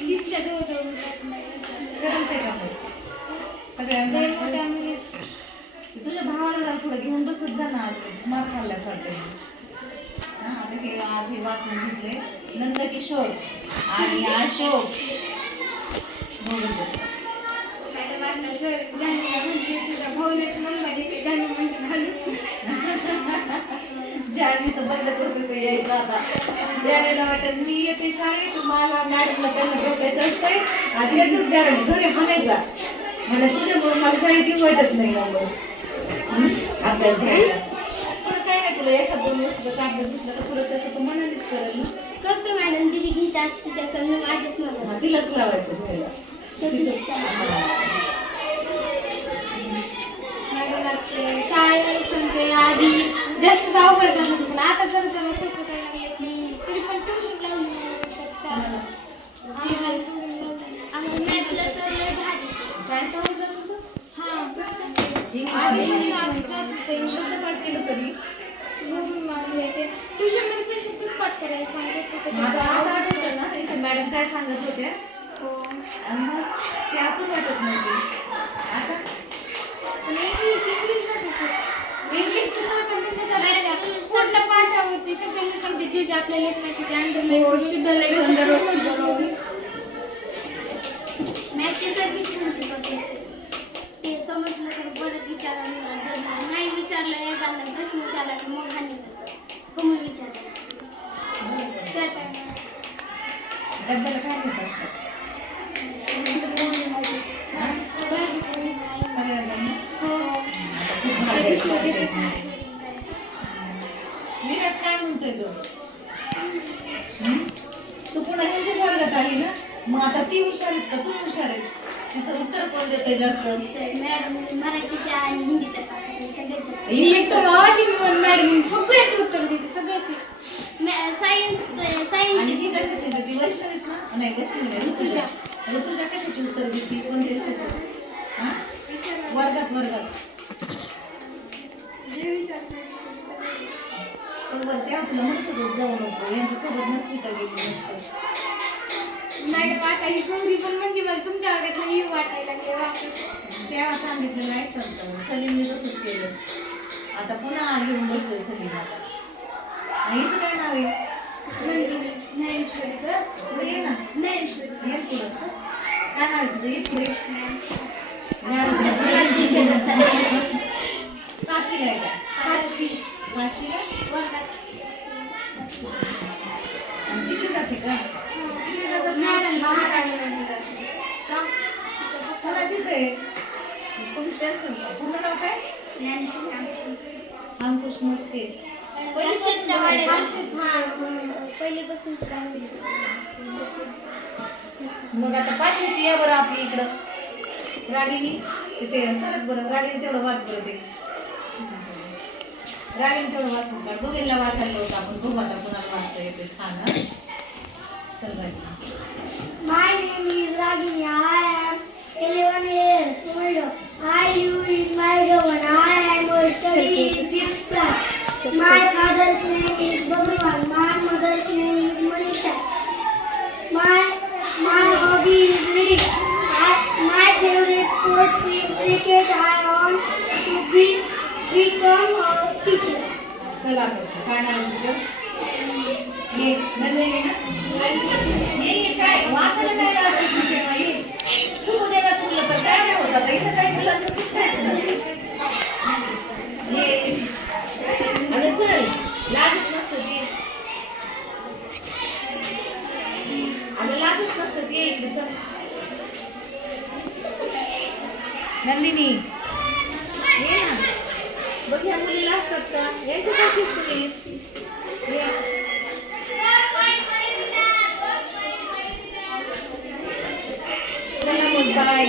लिस्टच्या जवळ करमते का मग सगळ्यांना? तुझ्या भावाला जरा थोडं घेऊन बसत जा ना, आज मार खाल्ल्या फारते. आता हे आज हे वाचून घेतले नंदकिशोर आणि अशोक जाणीचं बंद करतो यायचं आता. जाणीला वाटत मी येते शाळेत, मला मॅडमला त्यांना भेटायचं असतंय आणि त्याच जाण घरी हाणायचा मला तुझ्यामुळे मला शाळेत येऊ वाटत नाही. अभ्यास घ्यायचा पुढं काय नाही, तुला एखाद 2 वर्षाचा अभ्यास घेतला तर पुढं त्याचं तू म्हणालीच करेल ना. करतो मॅडम, दिदी घेत असते त्याचा मी माझ्याच नव्हतं तिलाच लावायचं घ्यायला. सायन्स म्हणते आधी जास्त अवघड झालं होतं, पण आता जर त्याला सोपं काय लागलं तरी पण ट्युशन लावली. सायन्स आवडलं तुझं? हां केलं तरी ट्युशन मध्ये पण शब्दच पाठ करायला सांगत माझं आता आठवतं ना, इथे मॅडम काय सांगत होत्या आणि मग ते आपण वाटत नव्हते. आता पूर्ण पाठावरती शब्दांनी सांगते जे जे आपल्याला येत नाही ते अंडरलाईन मॅथचे सर विचारू ते समजलं तर परत विचारायला, जर नाही विचारलं एखादा प्रश्न विचारला तर मग हानी कमी विचारलं त्या टायमाला डब्याला काय होत असतं विराट काय म्हणतोय ग? तू पुन्हा ह्यांच्या वर्गात आली ना, मग आता ती हुशार आहेत का तू हुशार आहे? तिथं उत्तर कोण देते जास्त? मॅडम मराठीच्या आणि हिंदीच्या तासात इंग्लिश तर मॅडम सगळ्याची उत्तर देते, सगळ्याची. सायन्स आणि ही कशाची देते? वैष्णवीच ना? नाही वैष्णवी नाही, तुझ्या कशाची उत्तर देते? कोणत्या विषयाची? हा वर्गात वरती आपलं म्हणतो जाऊ नको, यांच्यासोबत नसली का गेली नसतं. मॅडम आता ही गौरी पण म्हणजे मला तुमच्या वर्गात येऊ वाटायला तेव्हा सांगितलेलं ऐकतं सलीमने तसंच केलं. आता पुन्हा येऊन बसलोय सलीम. आता हिचं काय नाव आहे? ज्ञानेश्वरी पुढे ये ना, ज्ञानेश्वरी ये पुढं. काय नाव आहे तुझं? ये पुढे. सातवीला आहे का? पाचवीला आणि तिकडे जाते का? कोणाची ते पूर्ण नाव काय? अंकुश मस्के. पहिलीपासून मग आता पाचवीची या बरं आपली इकडं रागिनी. तिथे सरक बरं रागिनी, तेवढं वाच बरं ते रागिनी तेवढं वाचून काढ. दोघींना वाचायला होतं आपण, बघू आता कोणाला वाचता येते. छान. चल Ragini. My name is Ragini. I am 11 years old. I live in Maigaon. I am studying in 5th class. My father's name is Babruwan. My mother's name is Manisha. My hobby is reading. My favorite sports is cricket. I want to become a teacher. चला काय नाव तुझं? ये नंदिनी ना. ये काय वाचायला काय लाजायचं तेव्हा? ये चुकू द्यायला चुकलं तर काय नाही होत. आता इथं काय मुलांचं चुकतायच ना. ये अगं चल, लाजत नसतं ते. अगं लाजत नसतं ते. इकडे चल नंदिनी, ये ना. बघ ह्या मुलीला असतात का? यांच्यासारखीच तुम्ही. चला मग बाय.